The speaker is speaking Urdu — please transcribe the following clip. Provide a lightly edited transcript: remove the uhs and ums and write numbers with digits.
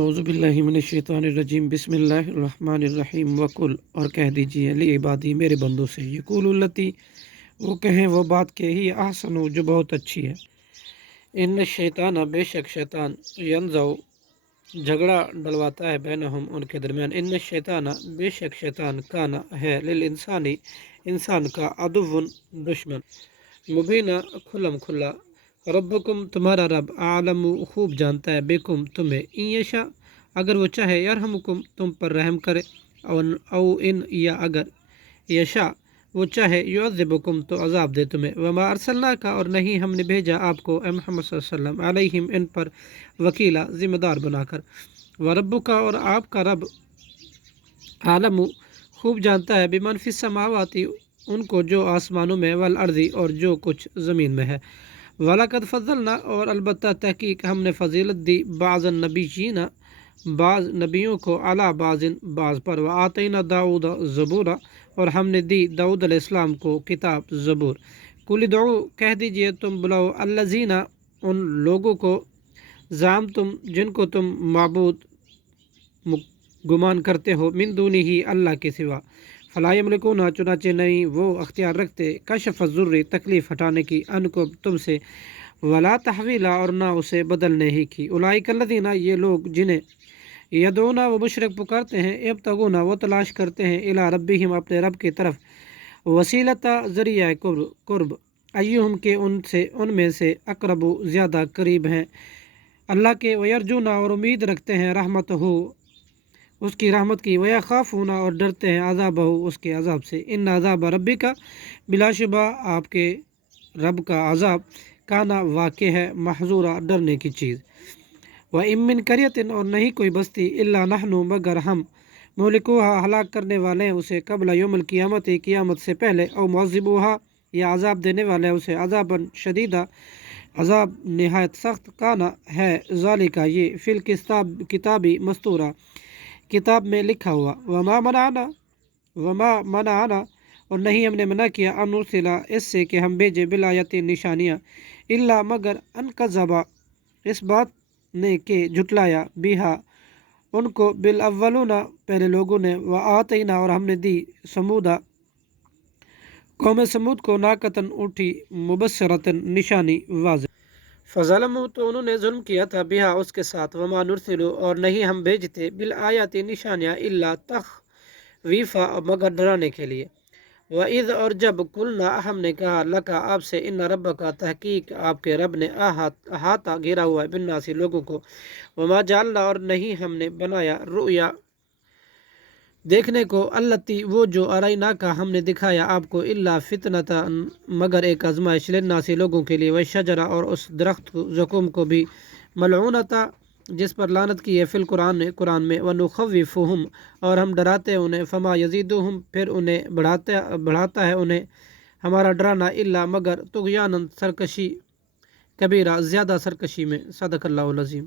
اعوذ باللہ من الشیطان الرجیم بسم اللہ الرحمن الرحیم وقل اور کہہ دیجئے لی عبادی میرے بندوں سے یقول التی وہ کہیں وہ بات کہ ہی احسن جو بہت اچھی ہے ان الشیطان بے شک شیطان ینزع جھگڑا ڈلواتا ہے بینہم ان کے درمیان ان الشیطان بے شک شیطان کانا ہے للانسانی انسان کا عدو دشمن مبینہ کھلم کھلا ربکم تمہارا رب عالم خوب جانتا ہے بکم تمہیں ان یشا اگر وہ چاہے یرحمکم تم پر رحم کرے او ان یا اگر یشا وہ چاہے یعذبکم تو عذاب دے تمہیں وما ارسلنا کا اور نہیں ہم نے بھیجا آپ کو اے محمد صلی اللہ علیہ وسلم علیہم ان پر وکیلا ذمہ دار بنا کر وربک اور آپ کا رب عالم خوب جانتا ہے بمن فی السماوات ان کو جو آسمانوں میں والارض اور جو کچھ زمین میں ہے وَلَقَدْ فَضَّلْنَا اور البتہ تحقیق ہم نے فضیلت دی بعض النبیین بعض نبیوں کو علی بعض پر وآتینا داؤد زبورا اور ہم نے دی داؤد علیہ السلام کو کتاب زبور قل ادعوا کہہ دیجئے تم بلاؤ الذین ان لوگوں کو زعمتم جن کو تم معبود گمان کرتے ہو من دونہ ہی اللہ کے سوا فلا یملکون چنانچہ نہیں وہ اختیار رکھتے کشف الضر تکلیف ہٹانے کی ان کو تم سے ولا تحویلا اور نہ اسے بدلنے ہی کی اولئک الذین یہ لوگ جنہیں یدعونا وہ مشرک پکارتے ہیں یبتغون وہ تلاش کرتے ہیں الی ربہم اپنے رب کی طرف وسیلتا ذریعہ قرب ایہم کے ان میں سے اقرب زیادہ قریب ہیں اللہ کے ویرجونا اور امید رکھتے ہیں رحمت ہو اس کی رحمت کی ویخافون اور ڈرتے ہیں عذاب ہو اس کے عذاب سے ان عذاب ربی کا بلا شبہ آپ کے رب کا عذاب کانا واقع ہے محظورہ ڈرنے کی چیز وَإِن مِّن قَرْيَةٍ اور نہیں کوئی بستی الا نحن مگر ہم مہلکوها ہلاک کرنے والے ہیں اسے قبل یوم القیامت قیامت سے پہلے او معذبوها یا عذاب دینے والے ہیں اسے عذابا شدیدہ عذاب نہایت سخت کانا ہے ذالک یہ فی کتابی مستورہ کتاب میں لکھا ہوا وما منعنا اور نہیں ہم نے منع کیا ان نرسلا اس سے کہ ہم بھیجے بالآیات نشانیاں الا مگر ان کذبا اس بات نے کہ جھٹلایا بیہا ان کو بالاولون پہلے لوگوں نے وآتینا اور ہم نے دی سمودا قوم سمود کو ناقتن اونٹی مبصرتن نشانی واضح فظلموا تو انہوں نے ظلم کیا تھا بہا اس کے ساتھ وما نرسلو اور نہیں ہم بھیجتے بالآیات نشانیاں الا تخویفا مگر ڈرانے کے لیے وَإِذْ اور جب قُلْنَا ہم نے کہا لَكَ آپ سے ان رب کا تحقیق آپ کے رب نے احاطہ گھیرا ہوا ہے بالناس لوگوں کو وما جعلنا اور نہیں ہم نے بنایا رؤیا دیکھنے کو التی وہ جو ارائنا کا ہم نے دکھایا آپ کو الا فتنتا مگر ایک آزمائش للناس لوگوں کے لیے وشجرہ اور اس درخت زقوم کو بھی ملعونتا جس پر لعنت کی ہے فی قرآن میں ونخوفہم اور ہم ڈراتے ہیں انہیں فما یزیدہم پھر انہیں بڑھاتا ہے انہیں ہمارا ڈرانا الا مگر طغیانا سرکشی کبیرہ زیادہ سرکشی میں صدق اللہ العظیم